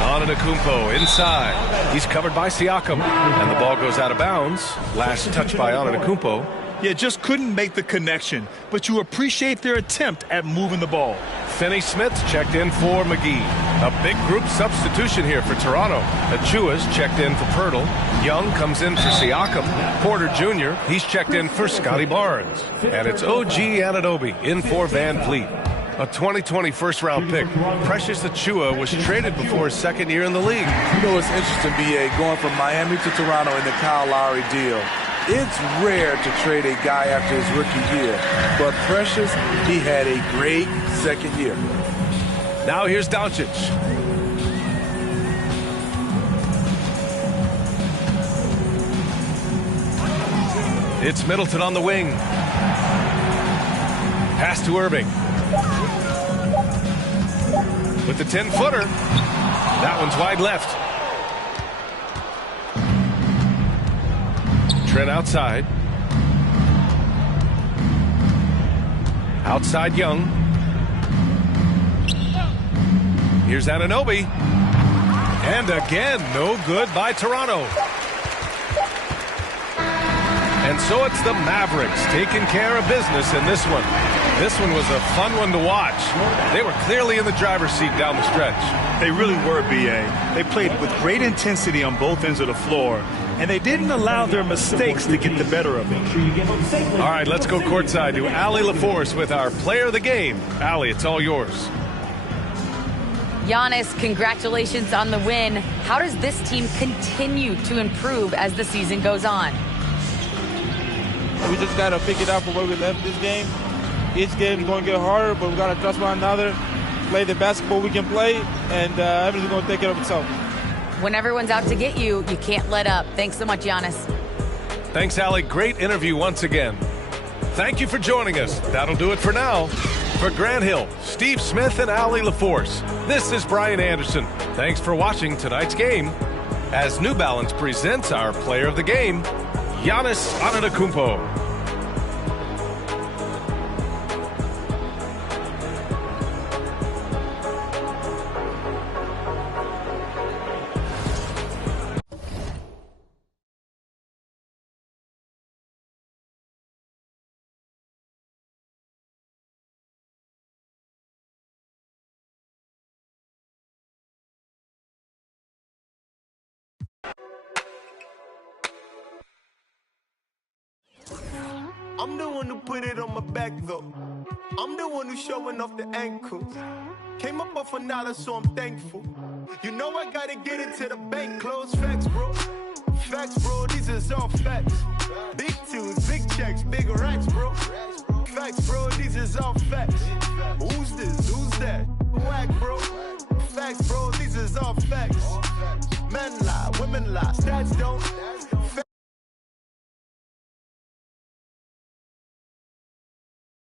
Antetokounmpo inside. He's covered by Siakam. And the ball goes out of bounds. Last touch by Antetokounmpo. Yeah, just couldn't make the connection. But you appreciate their attempt at moving the ball. Finney-Smith checked in for McGee. A big group substitution here for Toronto. Achua's checked in for Pirtle. Young comes in for Siakam. Porter Jr., he's checked in for Scotty Barnes. And it's OG Anunoby in for Van Vliet. A 2020 first-round pick. Precious Achua was traded before his second year in the league. You know, it's interesting, B.A., going from Miami to Toronto in the Kyle Lowry deal. It's rare to trade a guy after his rookie year. But Precious, he had a great second year. Now here's Doncic. It's Middleton on the wing. Pass to Irving. With the 10-footer. That one's wide left. Trent outside. Outside Young. Here's Anunoby. And again, no good by Toronto. And so it's the Mavericks taking care of business in this one. This one was a fun one to watch. They were clearly in the driver's seat down the stretch. They really were, B.A. They played with great intensity on both ends of the floor, and they didn't allow their mistakes to get the better of them. All right, let's go courtside to Allie LaForce with our player of the game. Allie, it's all yours. Giannis, congratulations on the win. How does this team continue to improve as the season goes on? We just got to pick it up from where we left this game. Each game is going to get harder, but we got to trust one another, play the basketball we can play, and everything's going to take care of itself. When everyone's out to get you, you can't let up. Thanks so much, Giannis. Thanks, Allie. Great interview once again. Thank you for joining us. That'll do it for now. For Grant Hill, Steve Smith, and Allie LaForce, this is Brian Anderson. Thanks for watching tonight's game as New Balance presents our player of the game, Giannis Antetokounmpo. I'm the one who put it on my back though. I'm the one who's showing off the ankles. Came up off $1, so I'm thankful. You know I gotta get it to the bank. Close facts, bro. Facts, bro. These is all facts. Big tunes, big checks, big racks, bro. Facts, bro. These is all facts. Who's this? Who's that? Whack, bro. Facts, bro. These is all facts. Men lie, women lie, stats don't.